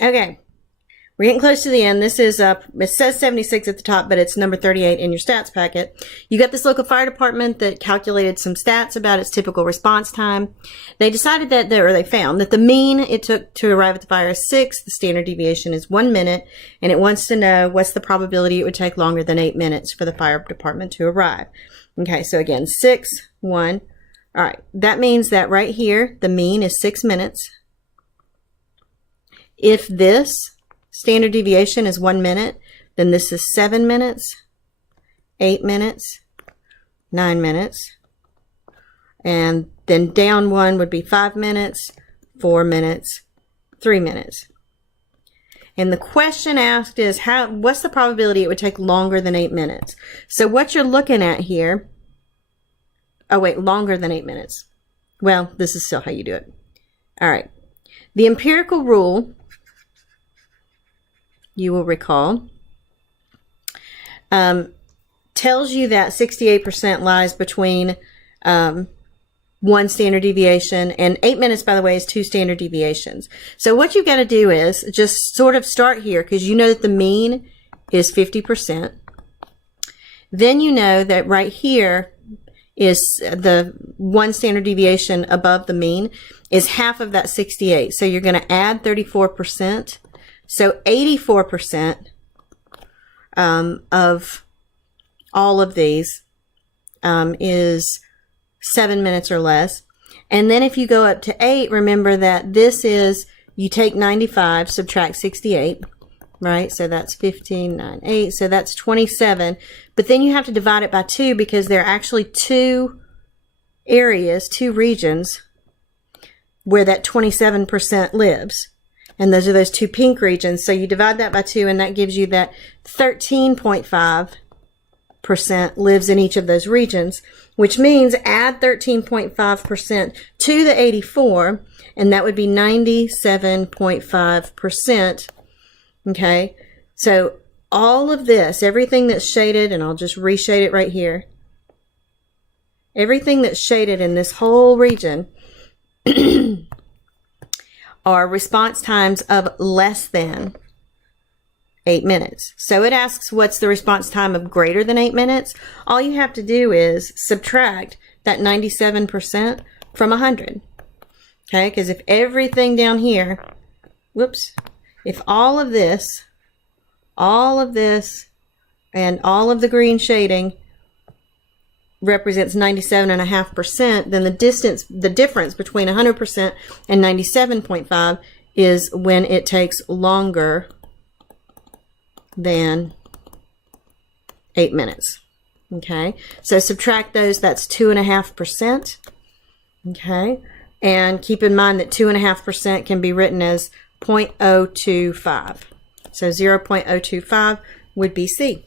Okay. We're getting close to the end. This is, it says 76 at the top, but it's number 38 in your stats packet. You got this local fire department that calculated some stats about its typical response time. They decided that, they found that the mean it took to arrive at the fire is 6. The standard deviation is 1 minute. And it wants to know what's the probability it would take longer than 8 minutes for the fire department to arrive. Okay, so again, 6, 1. All right, that means that right here, the mean is 6 minutes. If this standard deviation is 1 minute, then this is 7 minutes, 8 minutes, 9 minutes, and then down 1 would be 5 minutes, 4 minutes, 3 minutes. And the question asked is, what's the probability it would take longer than 8 minutes? So what you're looking at here, oh wait, longer than 8 minutes. Well, this is still how you do it. All right. The empirical rule, you will recall, tells you that 68% lies between 1 standard deviation, and 8 minutes, by the way, is 2 standard deviations. So what you've got to do is just sort of start here, because you know that the mean is 50%. Then you know that right here is the 1 standard deviation above the mean is half of that 68. So you're going to add 34%. So 84% of all of these is 7 minutes or less. And then if you go up to 8, remember that this is, you take 95, subtract 68, right? So that's 15, 9, 8. So that's 27. But then you have to divide it by 2 because there are actually 2 areas, 2 regions where that 27% lives. And those are those 2 pink regions. So you divide that by 2, and that gives you that 13.5% lives in each of those regions, which means add 13.5% to the 84, and that would be 97.5%. Okay, so all of this, everything that's shaded, and I'll just reshade it right here, everything that's shaded in this whole region are response times of less than 8 minutes. So it asks what's the response time of greater than 8 minutes. All you have to do is subtract that 97% from 100. Okay, because if everything down here, whoops, if all of this, and all of the green shading represents 97.5%, then the difference between 100% and 97.5 is when it takes longer than 8 minutes. Okay, so subtract those, that's 2.5%. Okay, and keep in mind that 2.5% can be written as 0.025. So 0.025 would be C.